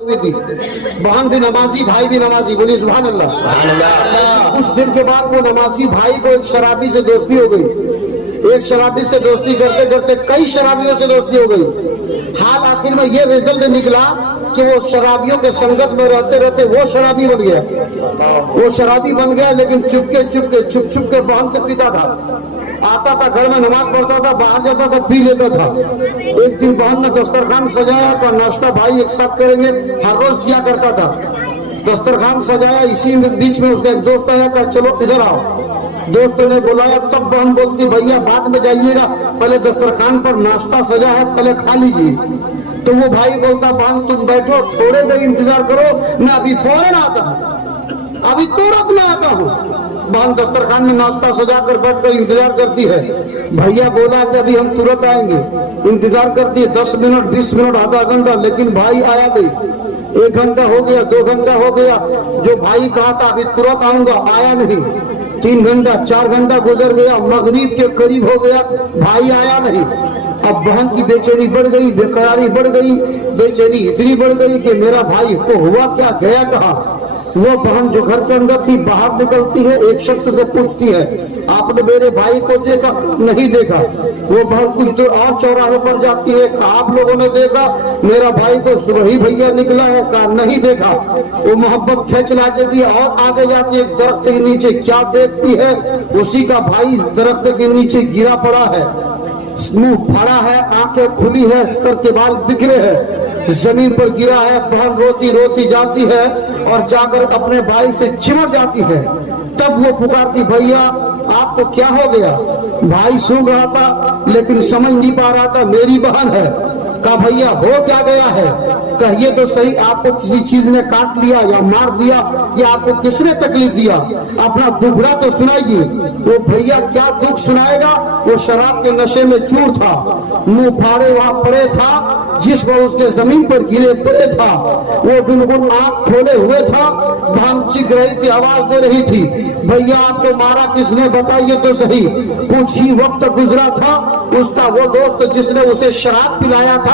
थी। बहन भी नमाजी, भाई भी नमाजी, बोली सुभान अल्लाह। कुछ दिन के बाद वो नमाजी भाई को एक शराबी से दोस्ती हो गई। एक शराबी से दोस्ती करते करते कई शराबियों से दोस्ती हो गई। हाल आखिर में ये रिजल्ट निकला कि वो शराबियों के संगत में रहते रहते वो शराबी बन गया। वो शराबी बन गया, लेकिन छुप छुप के बहन से पीता था। आता था, घर में नमाज पढ़ता था, बाहर जाता था, पी लेता था। एक दिन बहन ने दस्तरखान सजाया तो नाश्ता भाई एक साथ करेंगे, हर रोज किया करता था। दस्तरखान सजाया, इसी बीच में उसका एक दोस्त आया, कहा चलो इधर आओ। दोस्तों ने बुलाया, तब बहन बोलती भैया बाद में जाइएगा, पहले दस्तरखान पर नाश्ता सजा है, पहले खा लीजिए। तो वो भाई बोलता बहन तुम बैठो, थोड़े देर इंतजार करो, मैं अभी फौरन आता हूँ, अभी तुरंत मैं आता हूँ। बहन दस्तरखान में नाश्ता सजा कर बैठ कर इंतजार करती है। भैया बोला कि अभी हम तुरंत आएंगे। इंतजार करती है 10 मिनट, 20 मिनट, आधा घंटा, लेकिन भाई आया नहीं। 1 घंटा हो गया, 2 घंटा हो गया, जो भाई कहा था अभी तुरंत आऊंगा, आया नहीं। 3 घंटा, 4 घंटा गुजर गया, मगरिब के करीब हो गया, भाई आया नहीं। अब बहन की बेचैनी बढ़ गई, बेकरारी बढ़ गई, बेचैनी इतनी बढ़ गई कि मेरा भाई को हुआ क्या, गया कहाँ। वो बहन जो घर के अंदर थी बाहर निकलती है, एक शख्स से पूछती है आपने मेरे भाई को देखा? नहीं देखा। वो बहन कुछ दूर और चौराहे पर जाती है, आप लोगों ने देखा? मेरा भाई को सुरही भैया निकला है, कहा नहीं देखा। वो मोहब्बत खेच लाती थी और आगे जाती है, दरख्त के नीचे क्या देखती है, उसी का भाई दरख्त के नीचे गिरा पड़ा है, मुंह फाड़ा है, आंखें खुली है, सर के बाल बिखरे हैं, जमीन पर गिरा है। बहन रोती रोती जाती है और जाकर अपने भाई से चिमट जाती है। तब वो पुकारती भैया आपको क्या हो गया? भाई सुन रहा था लेकिन समझ नहीं पा रहा था मेरी बहन है। कहा भैया हो क्या गया है? कहिए तो सही, आपको किसी चीज ने काट लिया या मार दिया या आपको किसने तकलीफ दिया? अपना दुखड़ा तो सुनाइए। वो भैया क्या दुख सुनाएगा, वो शराब के नशे में चूर था, मुंह फाड़े वहां पड़े था, जिस पर उसके जमीन पर गिरे पड़े था, वो बिल्कुल आंख खोले हुए था, भांग चिक रही थी, आवाज दे रही थी भैया आपको मारा किसने बताइए तो सही। कुछ ही वक्त गुजरा था, उसका वो दोस्त जिसने उसे शराब पिलाया था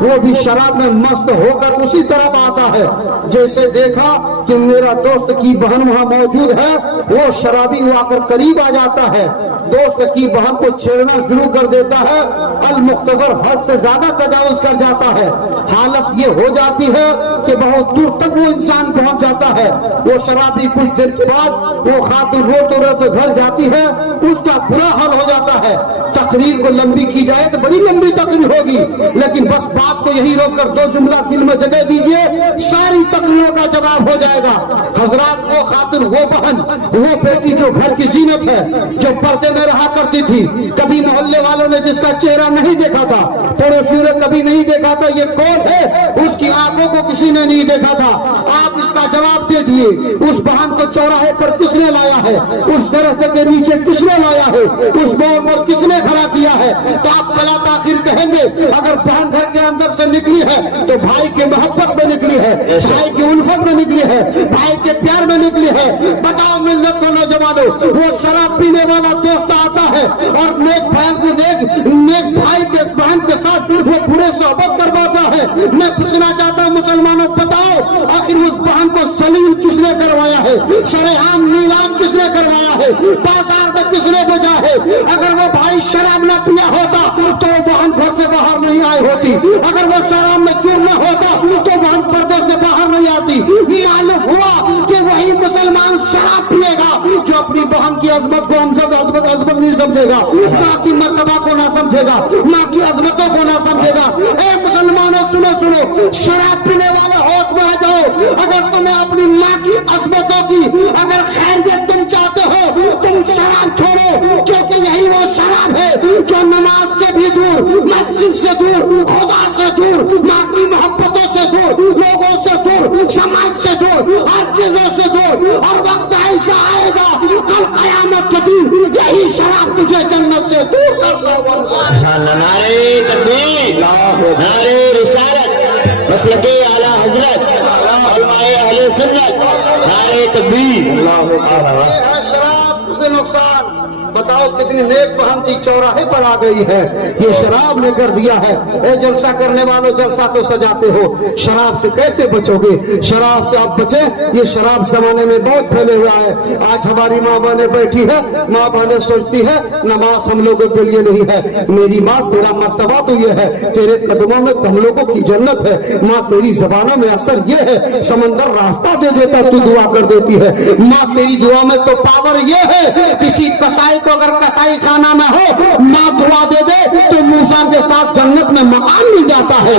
वो भी शराब में मस्त होकर उसी तरफ आता है। जैसे देखा कि मेरा दोस्त की बहन वहां मौजूद है, वो शराबी वो आकर करीब आ जाता है, दोस्त की बहन को छेड़ना शुरू कर देता है, अल मुख्तसर हद से ज्यादा तजावुज कर जाता है। हालत ये हो जाती है कि बहुत दूर तक वो इंसान पहुंच जाता है। वो शराबी कुछ देर के बाद वो खातिर रोते रोते घर जाती है, उसका बुरा हाल हो जाता है। तकरीर को लंबी की जाए तो बड़ी लंबी तकरीर होगी, लेकिन बस बात को यही रोककर 2 जुमला दिल में जगह दीजिए, सारी तकरीरों का जवाब हो जाएगा। हजरात वो खातिर, वो बहन, वो बेटी जो घर की जीनत है, जो पर्दे में रहा करती थी, कभी मोहल्ले वालों ने जिसका चेहरा नहीं देखा था, पड़ोसियों ने कभी नहीं देखा था, ये कौन है, उसकी आंखों को किसी ने नहीं देखा था, आप इसका जवाब दे दिए। उस बहन को चौराहे पर किसने लाया है, उस दरख्त के नीचे किसने लाया है, उस मोड़ पर किसने खड़ा किया है? तो आप पला ताखिर कहेंगे अगर बहन घर के अंदर से निकली है तो भाई के मोहब्बत में निकली है, भाई की उल्फत में निकली है, भाई के प्यार में निकली है। बताओ मिल्लत को नौजवानों, वो शराब पीने वाला दोस्त आता है और नेक भाई के बहन के साथ वो पूरे सोहबत करवाता है। मैं पूछना चाहता हूँ मुसलमानों, बताओ आखिर उस बहन को सलीम किसने करवाया है, शरेआम नीलाम किसने करवाया है, बाजार में किसने भेजा है? अगर वो भाई शराब न पिया होता तो बहन घर से बाहर नहीं आई होती, अगर वो शराब में चूर न होता तो बहन पर्दे से बाहर नहीं आती। मालूम हुआ कि वही मुसलमान शराब पिएगा जो अपनी बहन की अजमत को अजमत नहीं समझेगा, माँ की मर्तबा को ना समझेगा, माँ की अजमतों को ना समझेगा। ए मुसलमानों सुनो सुनो, शराब पीने वाले होश में आ जाओ। अगर तुम्हें अपनी माँ की अजमतों की अगर खैरियत तुम चाहते हो, तुम शराब छोड़ो, क्योंकि यही वो शराब है जो नमाज से भी दूर, मस्जिद से दूर, खुदा से दूर, माँ की मोहब्बतों से दूर, लोगों से दूर, समाज से दूर, हर चीजों से दूर। और वक्त ऐसा आएगा कल कयामत के दिन यही शराब तुझे जन्नत से दूर करता होगा। नारे तकबीर, नारे रिसालत, मसलके आला हजरत, उलमाए अहले सुन्नत, नारे तकबीर। शराब से नुकसान बताओ कितनी नेक बहन थी, चौराहे पर आ गई है, ये शराब ने कर दिया है। ए जलसा करने वालों, जलसा तो सजाते हो, शराब से कैसे बचोगे? शराब से आप बचे, ये शराब जमाने में बहुत फैले हुआ है। आज हमारी माँ बहने बैठी है, माँ बहने सोचती है नमाज हम लोगों के लिए नहीं है। मेरी माँ तेरा मर्तबा तो ये है, तेरे कदमों में हम लोगों की जन्नत है। माँ तेरी जबानों में असर ये है, समंदर रास्ता दे देता तू दुआ कर देती है। माँ तेरी दुआ में तो पावर ये है, किसी कसाई को अगर कसाई खाना में हो, माँ दुआ दे दे तो मूसा के साथ जन्नत में मकान मिल जाता है।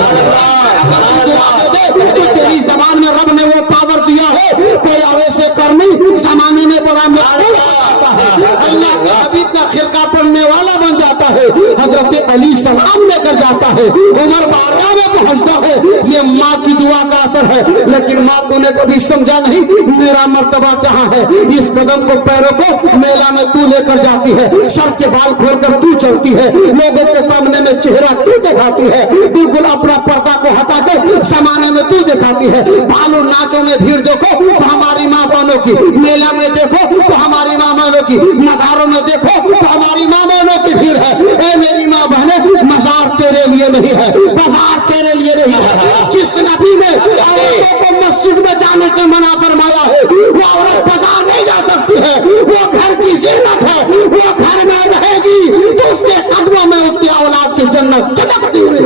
दुआ दे दे तो तेरी जबान में रब ने वो पावर दिया है, कोई अवैसे करनी जमाने में बड़ा मकबूल हो जाता है। अल्लाह के हबीब का खिरका पढ़ने वाला बन जाता है, हजरत अली सलाम लेकर जाता है, उमर बारगाह में पहुंचता है। ये माँ की दुआ का असर है। लेकिन माँ तूने कभी समझा नहीं मेरा मर्तबा कहाँ है। इस कदम को, पैरों को मेला में तू लेकर जाती है, सर के बाल खोलकर तू चलती है, लोगों के सामने में चेहरा तू दिखाती है, बिल्कुल अपना पर्दा को हटाकर जमाने में तू दिखाती है। बालू नाचों में भीड़ देखो तो हमारी माँ बहनों की, मेला में देखो तो हमारी माँ बहनों की, मज़ारों में देखो तो हमारी माँ बहनों की भीड़ है। ए मेरी माँ बहने, मज़ार तेरे लिए नहीं है, बाजार तेरे लिए नहीं है। जिस नबी ने औरतों को मस्जिद में जाने से मना फरमाया है, वो औरत बाजार नहीं जा सकती है, वो घर की जीनत है, वो घर में रहेगी तो उसके कदमों में उसकी औलाद की जन्नत चमकती हुई।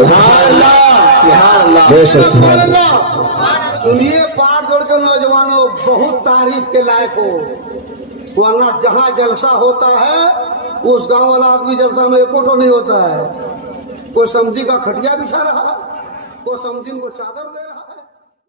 सुनिए, पार जोड़ के नौजवानों, बहुत तारीफ के लायक हो, वरना जहाँ जलसा होता है उस गांव वाला आदमी जलसा में एको नहीं होता है। कोई समझी का खटिया बिछा रहा, कोई समझी को चादर दे